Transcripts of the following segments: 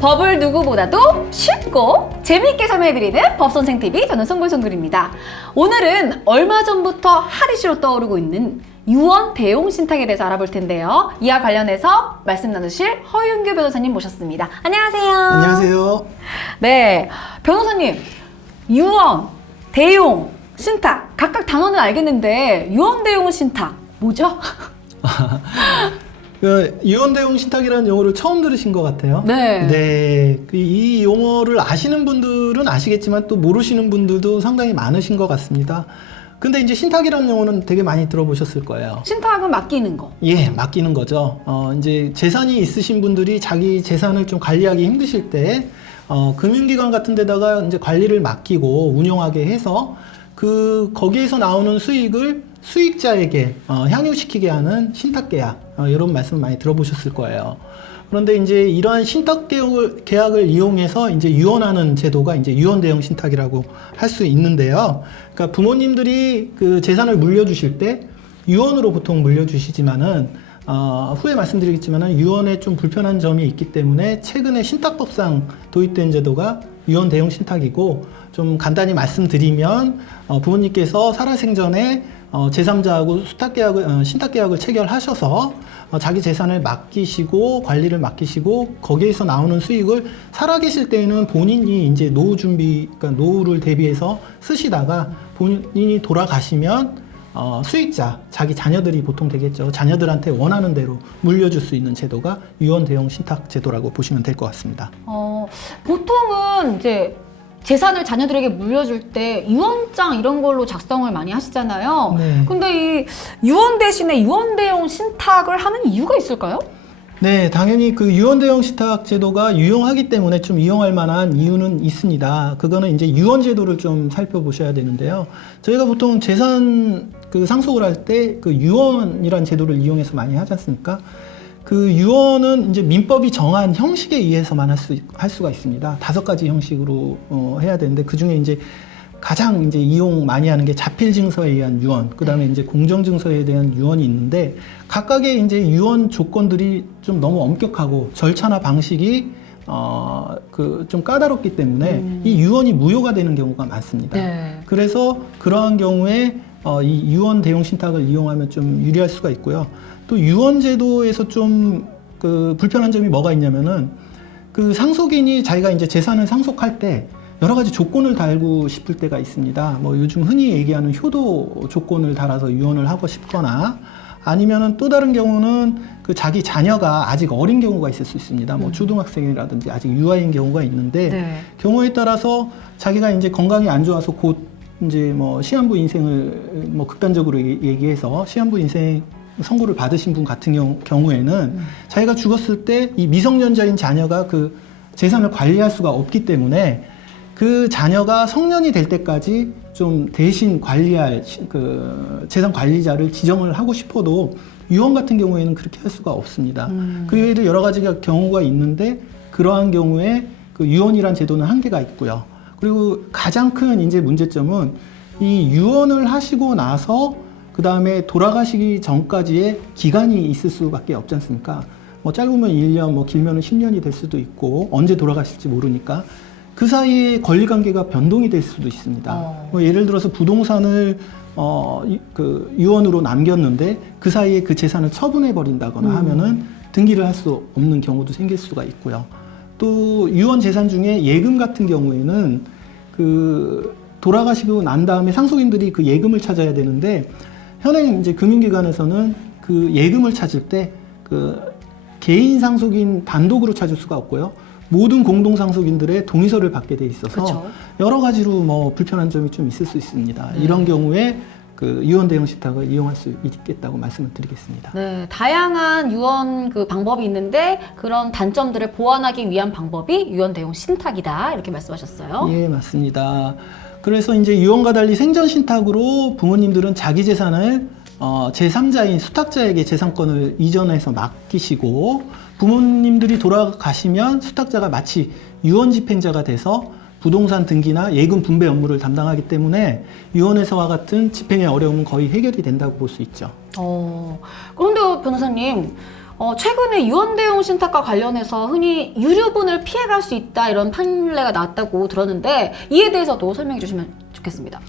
법을 누구보다도 쉽고 재미있게 설명해드리는 법선생TV, 저는 송글송글입니다. 오늘은 얼마 전부터 핫 이슈로 떠오르고 있는 유언 대용 신탁에 대해서 알아볼 텐데요. 이와 관련해서 말씀 나누실 허윤규 변호사님 모셨습니다. 안녕하세요. 안녕하세요. 네, 변호사님, 유언, 대용, 신탁 각각 단어는 알겠는데 유언, 대용, 신탁 뭐죠? 유언 대용 신탁이라는 용어를 처음 들으신 것 같아요. 네. 네. 이 용어를 아시는 분들은 아시겠지만 또 모르시는 분들도 상당히 많으신 것 같습니다. 근데 이제 신탁이라는 용어는 되게 많이 들어보셨을 거예요. 신탁은 맡기는 거. 예, 맡기는 거죠. 이제 재산이 있으신 분들이 자기 재산을 좀 관리하기 힘드실 때, 금융기관 같은 데다가 이제 관리를 맡기고 운영하게 해서 거기에서 나오는 수익을 수익자에게 향유시키게 하는 신탁계약, 이런 말씀 많이 들어보셨을 거예요. 그런데 이제 이러한 신탁계약을 이용해서 이제 유언하는 제도가 이제 유언 대용 신탁이라고 할 수 있는데요. 그러니까 부모님들이 그 재산을 물려주실 때 유언으로 보통 물려주시지만은 후에 말씀드리겠지만은 유언에 좀 불편한 점이 있기 때문에 최근에 신탁법상 도입된 제도가 유언 대용 신탁이고, 좀 간단히 말씀드리면 부모님께서 살아생전에 제3자하고 신탁계약을 체결하셔서 자기 재산을 맡기시고 관리를 맡기시고 거기에서 나오는 수익을 살아계실 때에는 본인이 이제 노후 준비, 그러니까 노후를 대비해서 쓰시다가 본인이 돌아가시면 수익자, 자기 자녀들이 보통 되겠죠. 자녀들한테 원하는 대로 물려줄 수 있는 제도가 유언 대용 신탁 제도라고 보시면 될 것 같습니다. 보통은 이제 재산을 자녀들에게 물려줄 때 유언장 이런 걸로 작성을 많이 하시잖아요. 네. 근데 이 유언 대신에 유언 대용 신탁을 하는 이유가 있을까요? 네, 당연히 그 유언 대용 신탁 제도가 유용하기 때문에 좀 이용할 만한 이유는 있습니다. 그거는 이제 유언 제도를 좀 살펴보셔야 되는데요. 저희가 보통 재산 상속을 할 때 그 유언이란 제도를 이용해서 많이 하지 않습니까? 그 유언은 이제 민법이 정한 형식에 의해서만 할 수가 있습니다. 5가지 형식으로 해야 되는데, 그 중에 이제 가장 이제 이용 많이 하는 게 자필 증서에 의한 유언, 그 다음에 이제 공정 증서에 대한 유언이 있는데, 각각의 이제 유언 조건들이 좀 너무 엄격하고 절차나 방식이 좀 까다롭기 때문에 이 유언이 무효가 되는 경우가 많습니다. 네. 그래서 그러한 경우에 이 유언 대용 신탁을 이용하면 좀 유리할 수가 있고요. 또 유언 제도에서 좀 불편한 점이 뭐가 있냐면은 그 상속인이 자기가 이제 재산을 상속할 때 여러 가지 조건을 달고 싶을 때가 있습니다. 뭐 요즘 흔히 얘기하는 효도 조건을 달아서 유언을 하고 싶거나, 아니면은 또 다른 경우는 그 자기 자녀가 아직 어린 경우가 있을 수 있습니다. 뭐 초등학생이라든지 아직 유아인 경우가 있는데, 네. 경우에 따라서 자기가 이제 건강이 안 좋아서 곧 이제 뭐 시한부 인생을 뭐 극단적으로 얘기해서 시한부 인생 선고를 받으신 분 같은 경우에는 자기가 죽었을 때 이 미성년자인 자녀가 그 재산을 관리할 수가 없기 때문에 그 자녀가 성년이 될 때까지 좀 대신 관리할 그 재산 관리자를 지정을 하고 싶어도 유언 같은 경우에는 그렇게 할 수가 없습니다. 그 외에도 여러 가지 경우가 있는데, 그러한 경우에 그 유언이란 제도는 한계가 있고요. 그리고 가장 큰 이제 문제점은 이 유언을 하시고 나서 그 다음에 돌아가시기 전까지의 기간이 있을 수밖에 없지 않습니까? 뭐 짧으면 1년, 뭐 길면은 10년이 될 수도 있고, 언제 돌아가실지 모르니까 그 사이에 권리관계가 변동이 될 수도 있습니다. 뭐 예를 들어서 부동산을 유언으로 남겼는데 그 사이에 그 재산을 처분해 버린다거나 하면은 등기를 할 수 없는 경우도 생길 수가 있고요. 또 유언 재산 중에 예금 같은 경우에는 돌아가시고 난 다음에 상속인들이 그 예금을 찾아야 되는데, 현행 이제 금융기관에서는 그 예금을 찾을 때 개인 상속인 단독으로 찾을 수가 없고요. 모든 공동 상속인들의 동의서를 받게 돼 있어서 그쵸. 여러 가지로 뭐 불편한 점이 좀 있을 수 있습니다. 이런 경우에 그 유언 대용 신탁을 이용할 수 있겠다고 말씀을 드리겠습니다. 네, 다양한 유언 방법이 있는데 그런 단점들을 보완하기 위한 방법이 유언 대용 신탁이다, 이렇게 말씀하셨어요. 예, 맞습니다. 그래서 이제 유언과 달리 생전 신탁으로 부모님들은 자기 재산을 제3자인 수탁자에게 재산권을 이전해서 맡기시고, 부모님들이 돌아가시면 수탁자가 마치 유언 집행자가 돼서 부동산 등기나 예금 분배 업무를 담당하기 때문에 유언에서와 같은 집행의 어려움은 거의 해결이 된다고 볼 수 있죠. 그런데 변호사님, 최근에 유언대용 신탁과 관련해서 흔히 유류분을 피해갈 수 있다 이런 판례가 나왔다고 들었는데 이에 대해서도 설명해 주시면 좋겠습니다.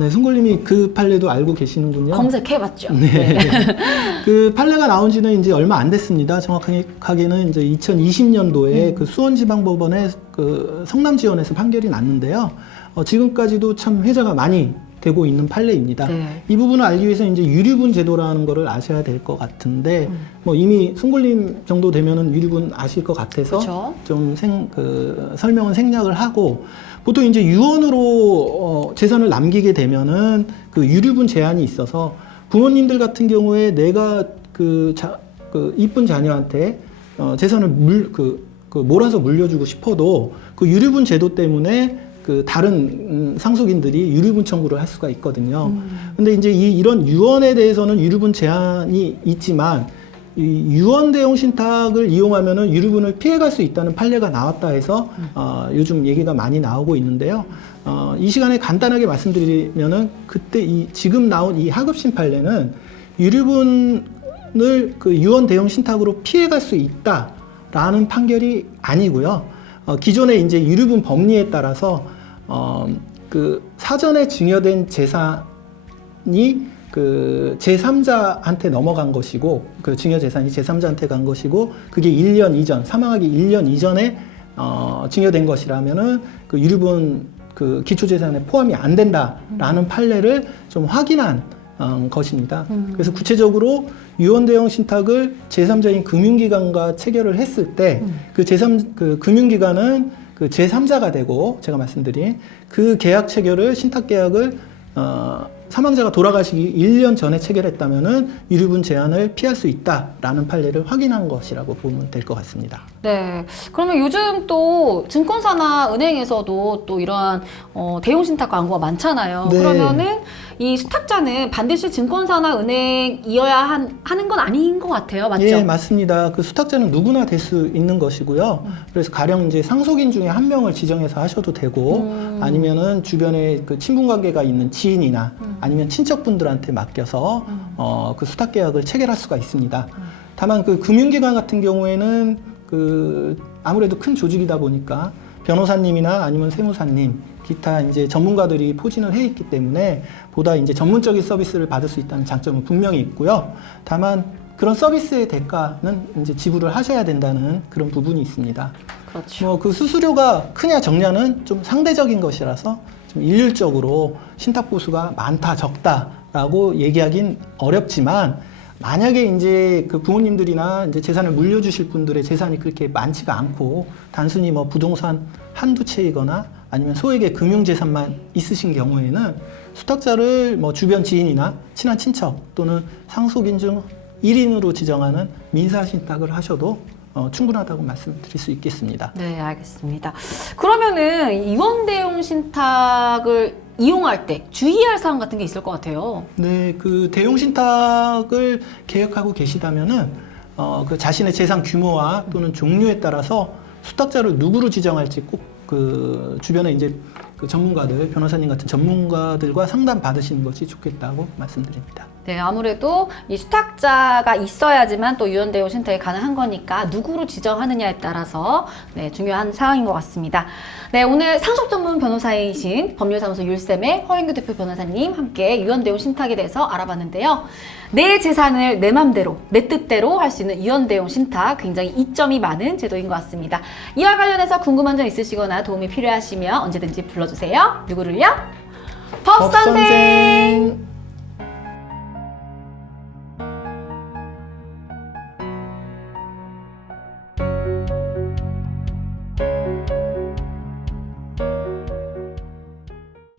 네, 송골님이 그 판례도 알고 계시는군요. 검색해봤죠. 네. 그 판례가 나온 지는 이제 얼마 안 됐습니다. 정확하게는 이제 2020년도에 그 수원지방법원의 그 성남지원에서 판결이 났는데요. 지금까지도 참 회자가 많이 되고 있는 판례입니다. 네. 이 부분을 알기 위해서 이제 유류분 제도라는 거를 아셔야 될 것 같은데, 뭐 이미 송골님 정도 되면은 유류분 아실 것 같아서 그쵸. 좀 설명은 생략을 하고, 보통 이제 유언으로 재산을 남기게 되면은 그 유류분 제한이 있어서 부모님들 같은 경우에 내가 이쁜 자녀한테 재산을 몰아서 물려주고 싶어도 그 유류분 제도 때문에 그 다른 상속인들이 유류분 청구를 할 수가 있거든요. 근데 이제 이런 유언에 대해서는 유류분 제한이 있지만 이 유언 대용 신탁을 이용하면은 유류분을 피해갈 수 있다는 판례가 나왔다 해서 요즘 얘기가 많이 나오고 있는데요. 이 시간에 간단하게 말씀드리면은 그때 지금 나온 이 하급심 판례는 유류분을 그 유언 대용 신탁으로 피해갈 수 있다라는 판결이 아니고요. 기존에 이제 유류분 법리에 따라서 그 사전에 증여된 재산이 그 제3자한테 넘어간 것이고, 그 증여 재산이 제3자한테 간 것이고, 그게 1년 이전, 사망하기 1년 이전에 증여된 것이라면은 그 유류분 그 기초재산에 포함이 안 된다라는 판례를 좀 확인한 것입니다. 그래서 구체적으로 유언대용 신탁을 제3자인 금융기관과 체결을 했을 때 그 금융기관은 그 제3자가 되고, 제가 말씀드린 그 계약 체결을 신탁 계약을 사망자가 돌아가시기 1년 전에 체결했다면은 유류분 제한을 피할 수 있다라는 판례를 확인한 것이라고 보면 될 것 같습니다. 네. 그러면 요즘 또 증권사나 은행에서도 또 이러한 대용 신탁 광고가 많잖아요. 네. 그러면은 이 수탁자는 반드시 증권사나 은행이어야 하는 건 아닌 것 같아요. 맞죠? 예, 맞습니다. 그 수탁자는 누구나 될 수 있는 것이고요. 그래서 가령 이제 상속인 중에 한 명을 지정해서 하셔도 되고, 아니면은 주변에 그 친분 관계가 있는 지인이나 아니면 친척분들한테 맡겨서 그 수탁 계약을 체결할 수가 있습니다. 다만 그 금융기관 같은 경우에는 그 아무래도 큰 조직이다 보니까 변호사님이나 아니면 세무사님, 기타 이제 전문가들이 포진을 해 있기 때문에 보다 이제 전문적인 서비스를 받을 수 있다는 장점은 분명히 있고요. 다만 그런 서비스의 대가는 이제 지불을 하셔야 된다는 그런 부분이 있습니다. 그렇죠. 뭐 그 수수료가 크냐 적냐는 좀 상대적인 것이라서 좀 일률적으로 신탁 보수가 많다 적다라고 얘기하긴 어렵지만, 만약에 이제 그 부모님들이나 이제 재산을 물려주실 분들의 재산이 그렇게 많지가 않고 단순히 뭐 부동산 한두 채이거나 아니면 소액의 금융재산만 있으신 경우에는 수탁자를 뭐 주변 지인이나 친한 친척 또는 상속인 중 1인으로 지정하는 민사신탁을 하셔도 충분하다고 말씀드릴 수 있겠습니다. 네, 알겠습니다. 그러면은 이원대용 신탁을 이용할 때 주의할 사항 같은 게 있을 것 같아요. 네, 그 대용 신탁을 계획하고 계시다면은 그 자신의 재산 규모와 또는 종류에 따라서 수탁자를 누구로 지정할지 꼭 그 주변에 이제 그 전문가들, 변호사님 같은 전문가들과 상담 받으시는 것이 좋겠다고 말씀드립니다. 네, 아무래도 이 수탁자가 있어야지만 또 유언대용 신탁이 가능한 거니까 누구로 지정하느냐에 따라서 네, 중요한 사항인 것 같습니다. 네, 오늘 상속 전문 변호사이신 법률사무소 율쌤의 허인규 대표 변호사님 함께 유언대용 신탁에 대해서 알아봤는데요. 내 재산을 내 맘대로, 내 뜻대로 할 수 있는 유언대용 신탁, 굉장히 이점이 많은 제도인 것 같습니다. 이와 관련해서 궁금한 점 있으시거나 도움이 필요하시면 언제든지 불러주세요. 누구를요? 법선생!